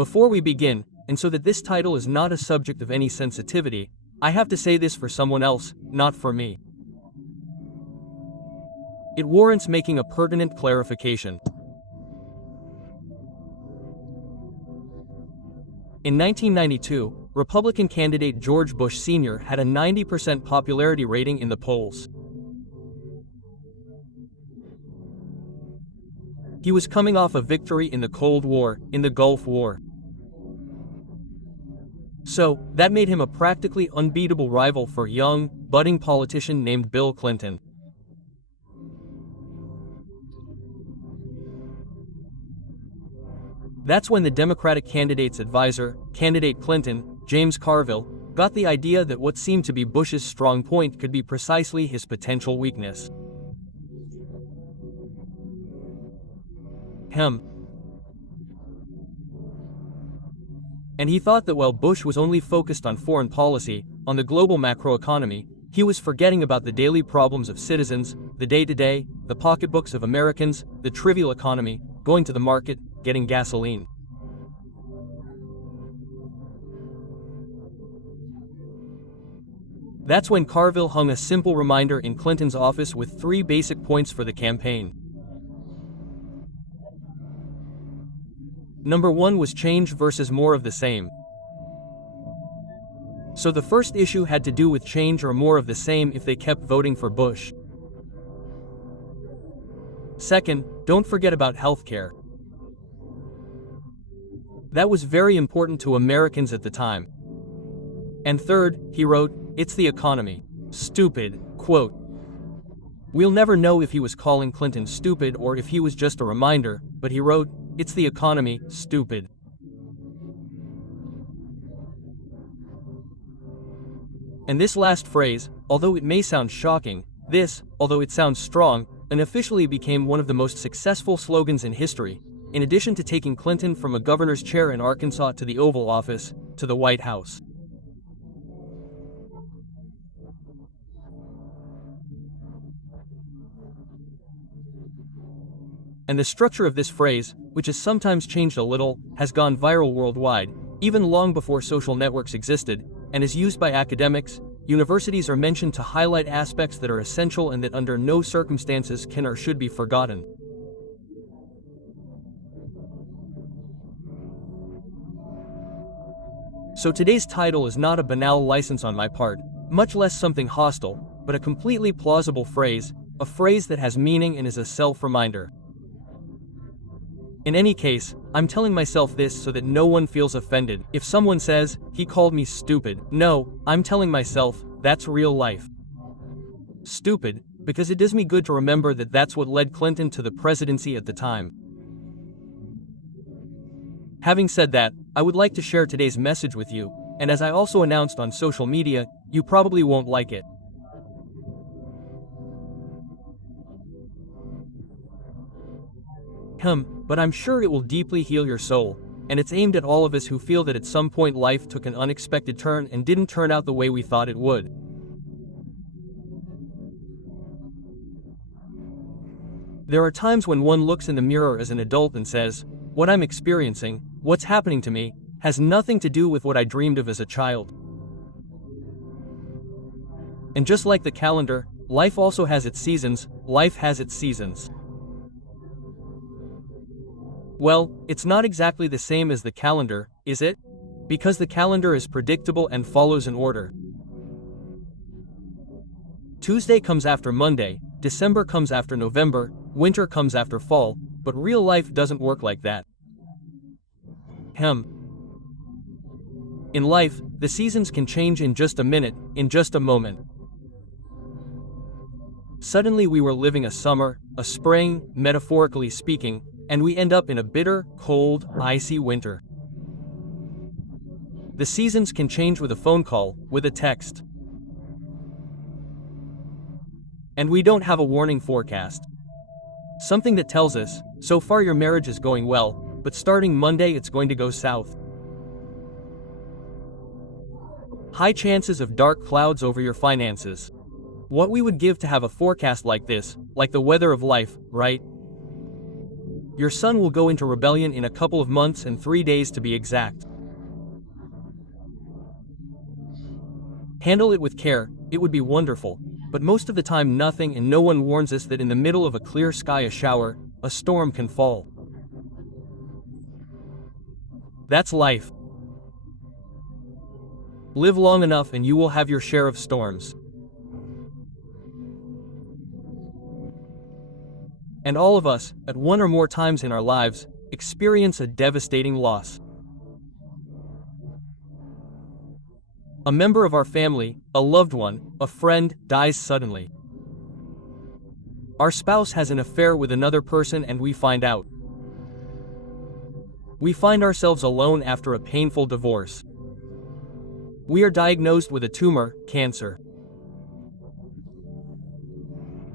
Before we begin, and so that this title is not a subject of any sensitivity, I have to say this for someone else, not for me. It warrants making a pertinent clarification. In 1992, Republican candidate George Bush Sr. had a 90% popularity rating in the polls. He was coming off a victory in the Cold War, in the Gulf War. So, that made him a practically unbeatable rival for a young, budding politician named Bill Clinton. That's when the Democratic candidate's advisor, candidate Clinton, James Carville, got the idea that what seemed to be Bush's strong point could be precisely his potential weakness. And he thought that while Bush was only focused on foreign policy, on the global macroeconomy, he was forgetting about the daily problems of citizens, the day-to-day, the pocketbooks of Americans, the trivial economy, going to the market, getting gasoline. That's when Carville hung a simple reminder in Clinton's office with 3 basic points for the campaign. Number 1 was change versus more of the same. So the first issue had to do with change or more of the same if they kept voting for Bush. Second, don't forget about healthcare. That was very important to Americans at the time. And third, he wrote, it's the economy. Stupid, quote. We'll never know if he was calling Clinton stupid or if he was just a reminder, but he wrote, it's the economy, stupid. And this last phrase, although it may sound shocking, although it sounds strong, unofficially became one of the most successful slogans in history, in addition to taking Clinton from a governor's chair in Arkansas to the Oval Office, to the White House. And the structure of this phrase, which has sometimes changed a little, has gone viral worldwide, even long before social networks existed, and is used by academics. Universities are mentioned to highlight aspects that are essential and that under no circumstances can or should be forgotten. So today's title is not a banal license on my part, much less something hostile, but a completely plausible phrase, a phrase that has meaning and is a self-reminder. In any case, I'm telling myself this so that no one feels offended. If someone says, he called me stupid, no, I'm telling myself, that's real life. Stupid, because it does me good to remember that that's what led Clinton to the presidency at the time. Having said that, I would like to share today's message with you, and as I also announced on social media, you probably won't like it. But I'm sure it will deeply heal your soul, and it's aimed at all of us who feel that at some point life took an unexpected turn and didn't turn out the way we thought it would. There are times when one looks in the mirror as an adult and says, what I'm experiencing, what's happening to me, has nothing to do with what I dreamed of as a child. And just like the calendar, life also has its seasons, life has its seasons. Well, it's not exactly the same as the calendar, is it? Because the calendar is predictable and follows an order. Tuesday comes after Monday, December comes after November, winter comes after fall, but real life doesn't work like that. In life, the seasons can change in just a minute, in just a moment. Suddenly we were living a summer, a spring, metaphorically speaking, and we end up in a bitter, cold, icy winter. The seasons can change with a phone call, with a text. And we don't have a warning forecast. Something that tells us, so far your marriage is going well, but starting Monday it's going to go south. High chances of dark clouds over your finances. What we would give to have a forecast like this, like the weather of life, right? Your son will go into rebellion in a couple of months and 3 days to be exact. Handle it with care, it would be wonderful, but most of the time nothing, and no one warns us that in the middle of a clear sky a shower, a storm can fall. That's life. Live long enough and you will have your share of storms. And all of us, at one or more times in our lives, experience a devastating loss. A member of our family, a loved one, a friend, dies suddenly. Our spouse has an affair with another person and we find out. We find ourselves alone after a painful divorce. We are diagnosed with a tumor, cancer.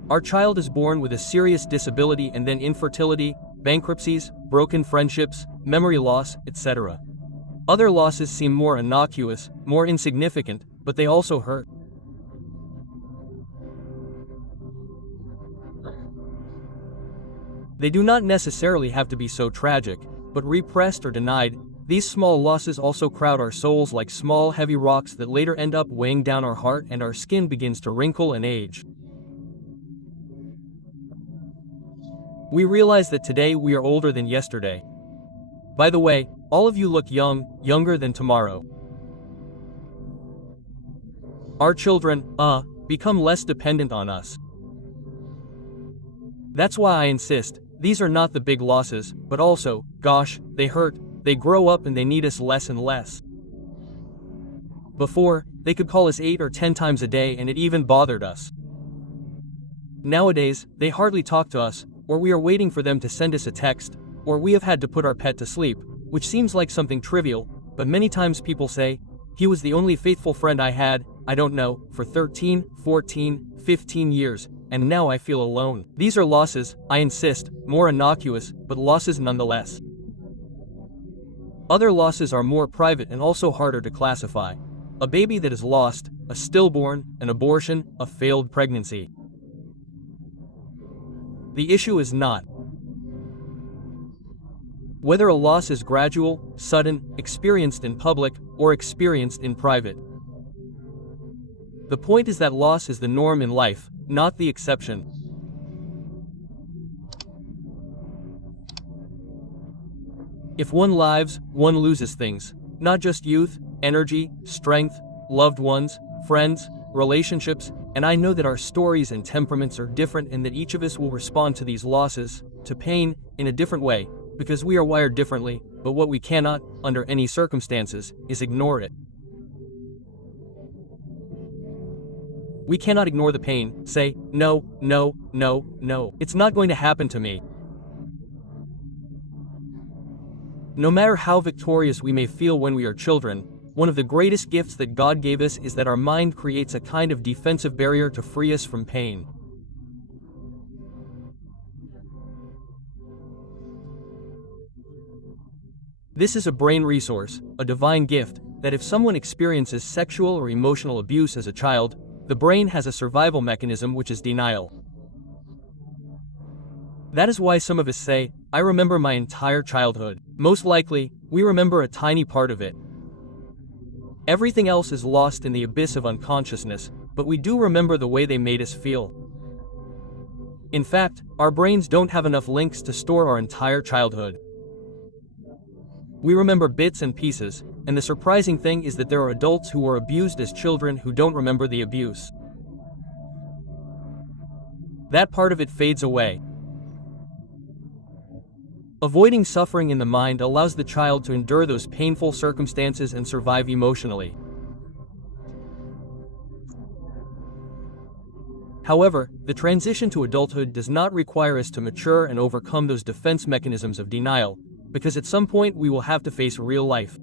Our child is born with a serious disability, and then infertility, bankruptcies, broken friendships, memory loss, etc. Other losses seem more innocuous, more insignificant, but they also hurt. They do not necessarily have to be so tragic, but repressed or denied, these small losses also crowd our souls like small heavy rocks that later end up weighing down our heart, and our skin begins to wrinkle and age. We realize that today we are older than yesterday. By the way, all of you look young, younger than tomorrow. Our children, become less dependent on us. That's why I insist, these are not the big losses, but also, gosh, they hurt, they grow up and they need us less and less. Before, they could call us 8 or 10 times a day and it even bothered us. Nowadays, they hardly talk to us, or we are waiting for them to send us a text, or we have had to put our pet to sleep, which seems like something trivial, but many times people say, he was the only faithful friend I had, I don't know, for 13, 14, 15 years, and now I feel alone. These are losses, I insist, more innocuous, but losses nonetheless. Other losses are more private and also harder to classify. A baby that is lost, a stillborn, an abortion, a failed pregnancy. The issue is not whether a loss is gradual, sudden, experienced in public, or experienced in private. The point is that loss is the norm in life, not the exception. If one lives, one loses things, not just youth, energy, strength, loved ones, friends, relationships, and I know that our stories and temperaments are different and that each of us will respond to these losses, to pain, in a different way, because we are wired differently, but what we cannot, under any circumstances, is ignore it. We cannot ignore the pain, say, no, no, no, no, it's not going to happen to me. No matter how victorious we may feel when we are children, one of the greatest gifts that God gave us is that our mind creates a kind of defensive barrier to free us from pain. This is a brain resource, a divine gift, that if someone experiences sexual or emotional abuse as a child, the brain has a survival mechanism which is denial. That is why some of us say, I remember my entire childhood. Most likely, we remember a tiny part of it. Everything else is lost in the abyss of unconsciousness, but we do remember the way they made us feel. In fact, our brains don't have enough links to store our entire childhood. We remember bits and pieces, and the surprising thing is that there are adults who were abused as children who don't remember the abuse. That part of it fades away. Avoiding suffering in the mind allows the child to endure those painful circumstances and survive emotionally. However, the transition to adulthood does not require us to mature and overcome those defense mechanisms of denial, because at some point we will have to face real life.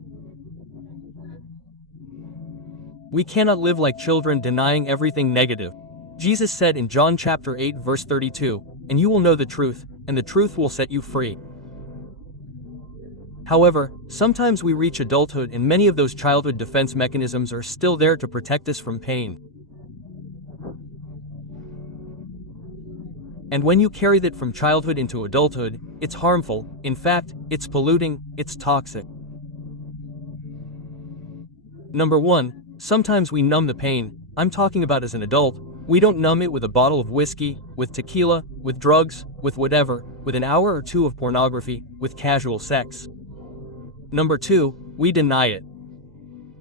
We cannot live like children denying everything negative. Jesus said in John chapter 8 verse 32, "And you will know the truth, and the truth will set you free." However, sometimes we reach adulthood and many of those childhood defense mechanisms are still there to protect us from pain. And when you carry that from childhood into adulthood, it's harmful. In fact, it's polluting, it's toxic. Number 1. Sometimes we numb the pain. I'm talking about as an adult. We don't numb it with a bottle of whiskey, with tequila, with drugs, with whatever, with an hour or two of pornography, with casual sex. Number 2. We deny it.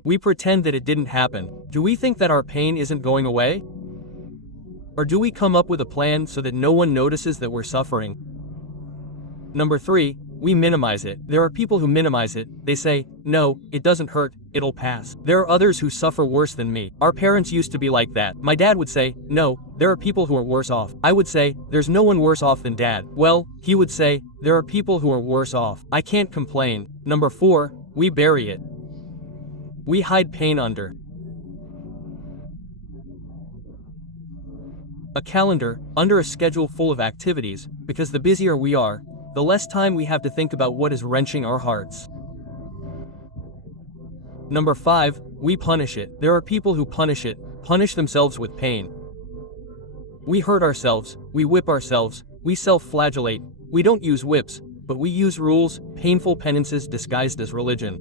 We pretend that it didn't happen. Do we think that our pain isn't going away? Or do we come up with a plan so that no one notices that we're suffering? Number 3. We minimize it. There are people who minimize it. They say, no, it doesn't hurt, it'll pass. There are others who suffer worse than me. Our parents used to be like that. My dad would say, no, there are people who are worse off. I would say, there's no one worse off than dad. Well, he would say, there are people who are worse off. I can't complain. Number 4. We bury it. We hide pain under a calendar, under a schedule full of activities, because the busier we are, the less time we have to think about what is wrenching our hearts. Number 5. We punish it. There are people who punish themselves with pain. We hurt ourselves, we whip ourselves, we self-flagellate. We don't use whips, but we use rules, painful penances disguised as religion.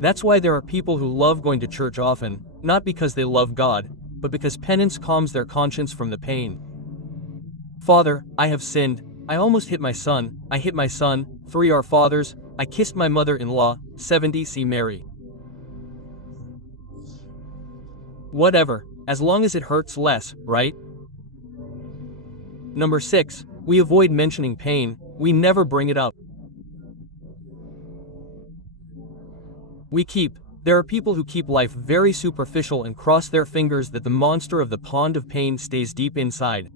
That's why there are people who love going to church often, not because they love God, but because penance calms their conscience from the pain. Father, I have sinned. I almost hit my son. I hit my son. 3 Our Fathers. I kissed my mother-in-law. 70 See Mary. Whatever, as long as it hurts less, right? Number 6. We avoid mentioning pain. We never bring it up. There are people who keep life very superficial and cross their fingers that the monster of the pond of pain stays deep inside.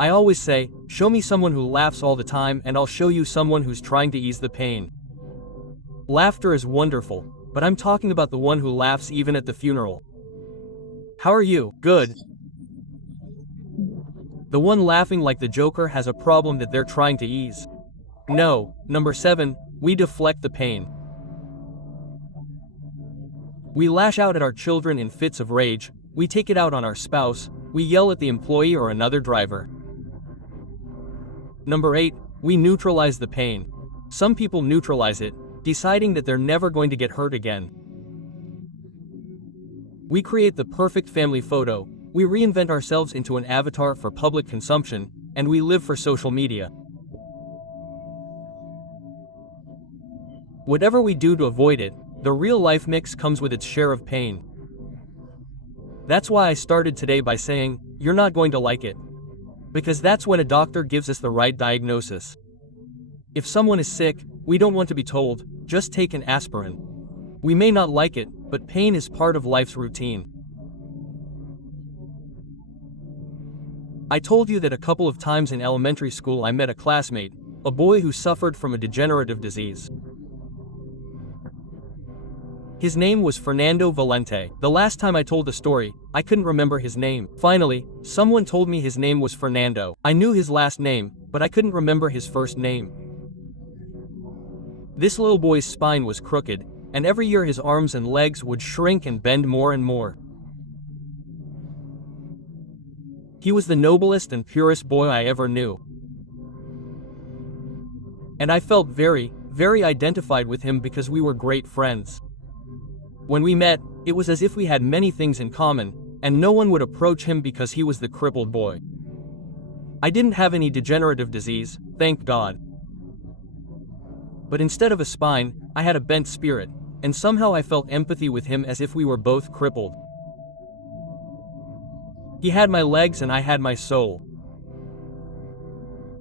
I always say, show me someone who laughs all the time and I'll show you someone who's trying to ease the pain. Laughter is wonderful, but I'm talking about the one who laughs even at the funeral. How are you? Good. The one laughing like the Joker has a problem that they're trying to ease. No. Number 7. We deflect the pain. We lash out at our children in fits of rage, we take it out on our spouse, we yell at the employee or another driver. Number 8. We neutralize the pain. Some people neutralize it, deciding that they're never going to get hurt again. We create the perfect family photo, we reinvent ourselves into an avatar for public consumption, and we live for social media. Whatever we do to avoid it, the real life mix comes with its share of pain. That's why I started today by saying, you're not going to like it. Because that's when a doctor gives us the right diagnosis. If someone is sick, we don't want to be told, just take an aspirin. We may not like it, but pain is part of life's routine. I told you that a couple of times in elementary school I met a classmate, a boy who suffered from a degenerative disease. His name was Fernando Valente. The last time I told the story, I couldn't remember his name. Finally, someone told me his name was Fernando. I knew his last name, but I couldn't remember his first name. This little boy's spine was crooked, and every year his arms and legs would shrink and bend more and more. He was the noblest and purest boy I ever knew. And I felt very, very identified with him because we were great friends. When we met, it was as if we had many things in common, and no one would approach him because he was the crippled boy. I didn't have any degenerative disease, thank God. But instead of a spine, I had a bent spirit, and somehow I felt empathy with him as if we were both crippled. He had my legs and I had my soul.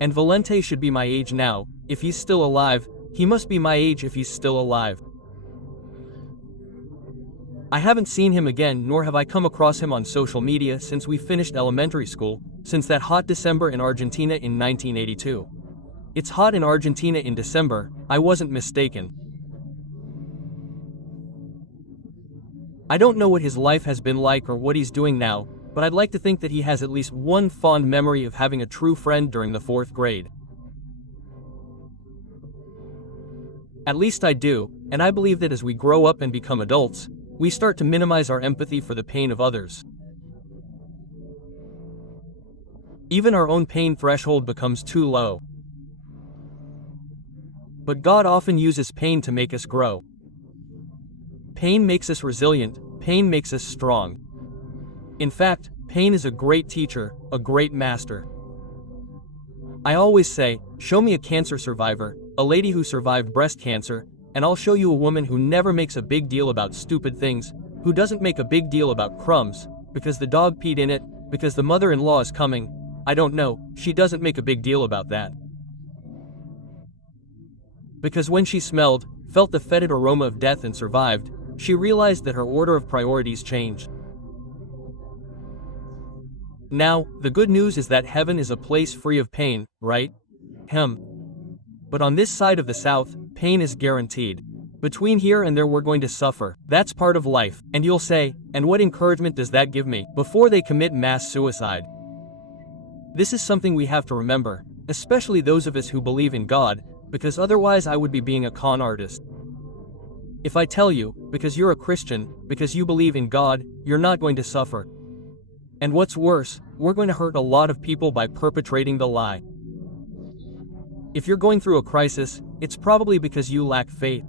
And Valente should be my age now. If he's still alive, he must be my age if he's still alive. I haven't seen him again, nor have I come across him on social media since we finished elementary school, since that hot December in Argentina in 1982. It's hot in Argentina in December, I wasn't mistaken. I don't know what his life has been like or what he's doing now, but I'd like to think that he has at least one fond memory of having a true friend during the 4th grade. At least I do, and I believe that as we grow up and become adults, we start to minimize our empathy for the pain of others. Even our own pain threshold becomes too low. But God often uses pain to make us grow. Pain makes us resilient, pain makes us strong. In fact, pain is a great teacher, a great master. I always say, show me a cancer survivor, a lady who survived breast cancer, and I'll show you a woman who never makes a big deal about stupid things, who doesn't make a big deal about crumbs, because the dog peed in it, because the mother-in-law is coming. I don't know, she doesn't make a big deal about that. Because when she felt the fetid aroma of death and survived, she realized that her order of priorities changed. Now, the good news is that heaven is a place free of pain, right? But on this side of the south, pain is guaranteed. Between here and there we're going to suffer. That's part of life. And you'll say, and what encouragement does that give me? Before they commit mass suicide. This is something we have to remember, especially those of us who believe in God, because otherwise I would be being a con artist. If I tell you, because you're a Christian, because you believe in God, you're not going to suffer. And what's worse, we're going to hurt a lot of people by perpetrating the lie. If you're going through a crisis, it's probably because you lack faith.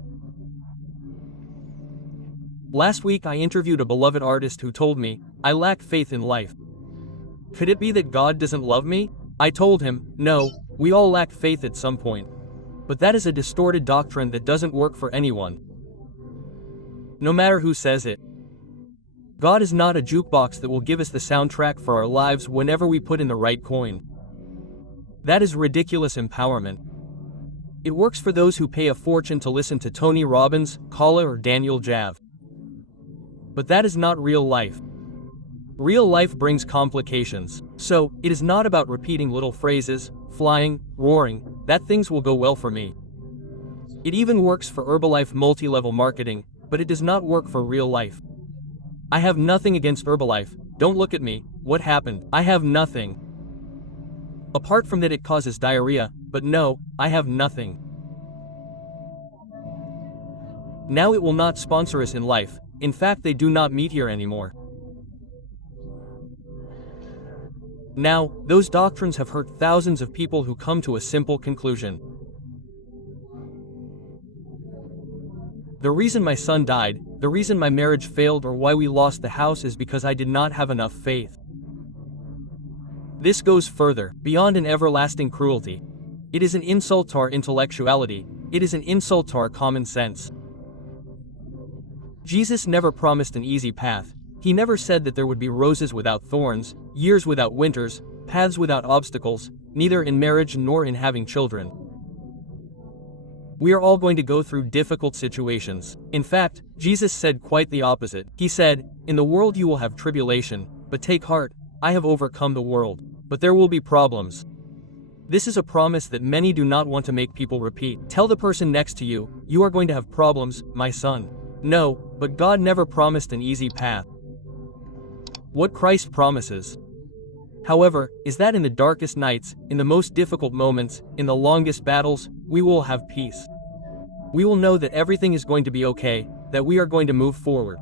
Last week I interviewed a beloved artist who told me, I lack faith in life. Could it be that God doesn't love me? I told him, no, we all lack faith at some point. But that is a distorted doctrine that doesn't work for anyone. No matter who says it. God is not a jukebox that will give us the soundtrack for our lives whenever we put in the right coin. That is ridiculous empowerment. It works for those who pay a fortune to listen to Tony Robbins, Kala or Daniel Jav. But that is not real life. Real life brings complications. So, it is not about repeating little phrases, flying, roaring, that things will go well for me. It even works for Herbalife multi-level marketing, but it does not work for real life. I have nothing against Herbalife, don't look at me, what happened? I have nothing. Apart from that it causes diarrhea, but no, I have nothing. Now it will not sponsor us in life, in fact they do not meet here anymore. Now, those doctrines have hurt thousands of people who come to a simple conclusion. The reason my son died, the reason my marriage failed or why we lost the house is because I did not have enough faith. This goes further, beyond an everlasting cruelty. It is an insult to our intellectuality, it is an insult to our common sense. Jesus never promised an easy path. He never said that there would be roses without thorns, years without winters, paths without obstacles, neither in marriage nor in having children. We are all going to go through difficult situations. In fact, Jesus said quite the opposite. He said, in the world you will have tribulation, but take heart, I have overcome the world. But there will be problems. This is a promise that many do not want to make people repeat. Tell the person next to you, you are going to have problems, my son. No, but God never promised an easy path. What Christ promises, however, is that in the darkest nights, in the most difficult moments, in the longest battles, we will have peace. We will know that everything is going to be okay, that we are going to move forward.